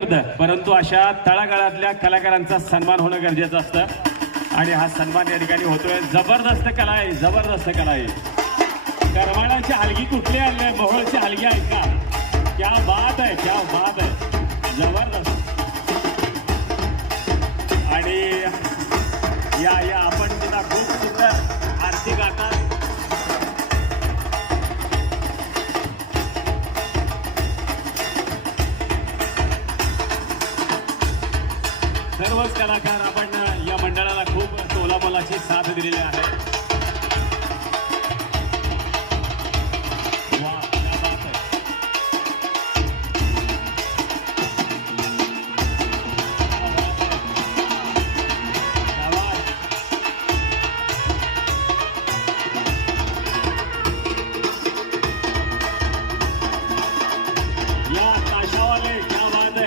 परंतु अशा तळागाळातल्या कलाकारांचा सन्मान होणं गरजेचं असतं आणि हा सन्मान या ठिकाणी होतोय। जबरदस्त कला आहे, जबरदस्त कला आहे। करमाळाची हलगी कुठली आहे? मोहोळची हलगी आहे का? क्या बात आहे, क्या बात आहे, जबरदस्त। आणि या आपण तिला खूप सुंदर आरती गातात। सर्वच कलाकार आपण या मंडळाला खूप तोलामोलाची साथ दिलेली आहे।